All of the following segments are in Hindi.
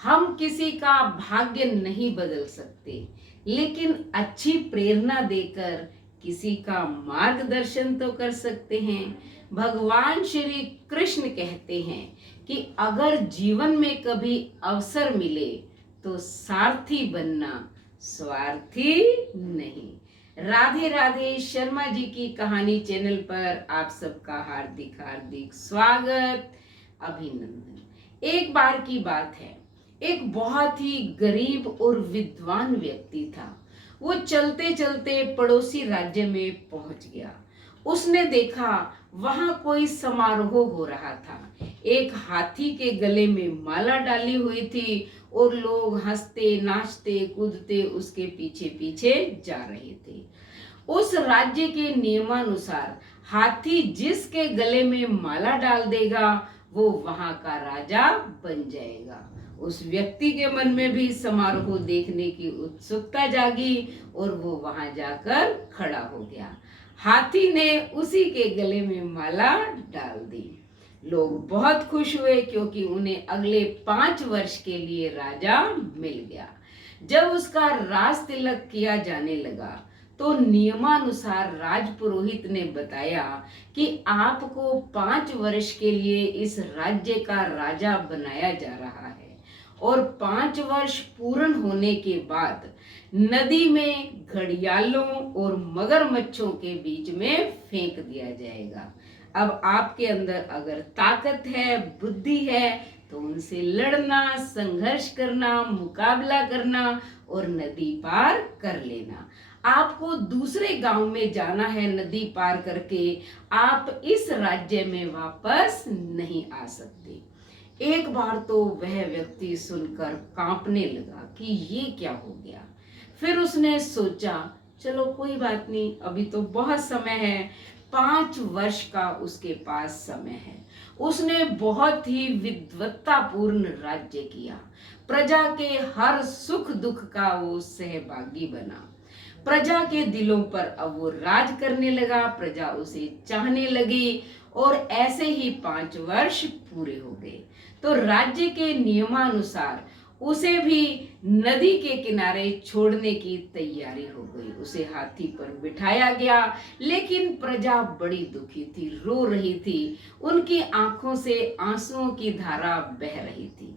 हम किसी का भाग्य नहीं बदल सकते, लेकिन अच्छी प्रेरणा देकर किसी का मार्गदर्शन तो कर सकते हैं। भगवान श्री कृष्ण कहते हैं कि अगर जीवन में कभी अवसर मिले तो सारथी बनना, स्वार्थी नहीं। राधे राधे। शर्मा जी की कहानी चैनल पर आप सबका हार्दिक हार्दिक स्वागत, अभिनंदन। एक बार की बात है, एक बहुत ही गरीब और विद्वान व्यक्ति था। वो चलते चलते पड़ोसी राज्य में पहुंच गया। उसने देखा वहां कोई समारोह हो रहा था। एक हाथी के गले में माला डाली हुई थी और लोग हंसते नाचते कूदते उसके पीछे पीछे जा रहे थे। उस राज्य के नियमानुसार हाथी जिसके गले में माला डाल देगा वो वहां का राजा बन जाएगा। उस व्यक्ति के मन में भी समारोह देखने की उत्सुकता जागी और वो वहां जाकर खड़ा हो गया। हाथी ने उसी के गले में माला डाल दी। लोग बहुत खुश हुए क्योंकि उन्हें अगले 5 वर्ष के लिए राजा मिल गया। जब उसका राज तिलक किया जाने लगा तो नियमानुसार राजपुरोहित ने बताया कि आपको 5 वर्ष के लिए इस राज्य का राजा बनाया जा रहा है और 5 वर्ष पूर्ण होने के बाद नदी में घड़ियालों और मगरमच्छों के बीच में फेंक दिया जाएगा। अब आपके अंदर अगर ताकत है, बुद्धि है तो उनसे लड़ना, संघर्ष करना, मुकाबला करना और नदी पार कर लेना। आपको दूसरे गांव में जाना है, नदी पार करके आप इस राज्य में वापस नहीं आ सकते। एक बार तो वह व्यक्ति सुनकर कांपने लगा कि ये क्या हो गया। फिर उसने सोचा चलो कोई बात नहीं, अभी तो बहुत समय है, 5 वर्ष का उसके पास समय है। उसने बहुत ही विद्वत्तापूर्ण राज्य किया। प्रजा के हर सुख दुख का वो सहभागी बना। प्रजा के दिलों पर अब वो राज करने लगा। प्रजा उसे चाहने लगी और ऐसे ही 5 वर्ष पूरे हो गए तो राज्य के नियमानुसार उसे भी नदी के किनारे छोड़ने की तैयारी हो गई। उसे हाथी पर बिठाया गया, लेकिन प्रजा बड़ी दुखी थी, रो रही थी। उनकी आंखों से आंसुओं की धारा बह रही थी।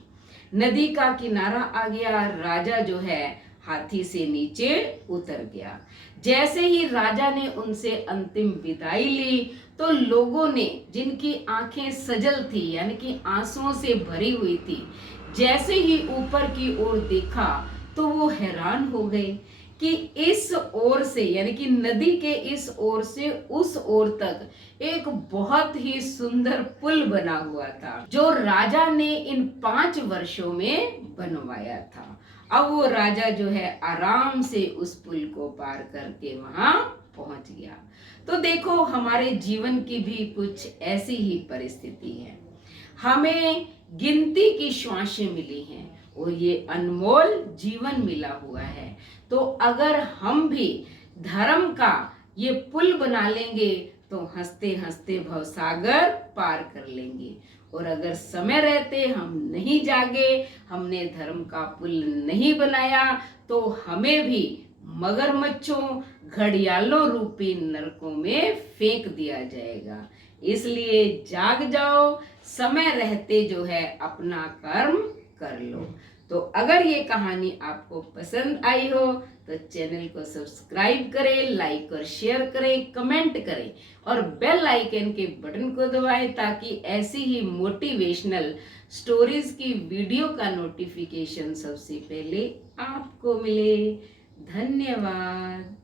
नदी का किनारा आ गया। राजा जो है हाथी से नीचे उतर गया। जैसे ही राजा ने उनसे अंतिम विदाई ली तो लोगों ने, जिनकी आंखें सजल थी यानी कि आंसुओं से भरी हुई थी, जैसे ही ऊपर की ओर देखा तो वो हैरान हो गए कि इस ओर से यानी कि नदी के इस ओर से उस ओर तक एक बहुत ही सुंदर पुल बना हुआ था जो राजा ने इन 5 वर्षों में बनवाया था। अब वो राजा जो है आराम से उस पुल को पार करके वहां पहुंच गया। तो देखो हमारे जीवन की भी कुछ ऐसी ही परिस्थिति है। हमें गिनती की श्वासें मिली हैं और ये अनमोल जीवन मिला हुआ है। तो अगर हम भी धर्म का ये पुल बना लेंगे तो हंसते हंसते भवसागर पार कर लेंगे। और अगर समय रहते हम नहीं जागे, हमने धर्म का पुल नहीं बनाया तो हमें भी मगरमच्छों, घड़ियालों रूपी नरकों में फेंक दिया जाएगा। इसलिए जाग जाओ, समय रहते जो है अपना कर्म कर लो। तो अगर ये कहानी आपको पसंद आई हो तो चैनल को सब्सक्राइब करें, लाइक और शेयर करें, कमेंट करें और बेल आइकन के बटन को दबाएं ताकि ऐसी ही मोटिवेशनल स्टोरीज की वीडियो का नोटिफिकेशन सबसे पहले आपको मिले। धन्यवाद।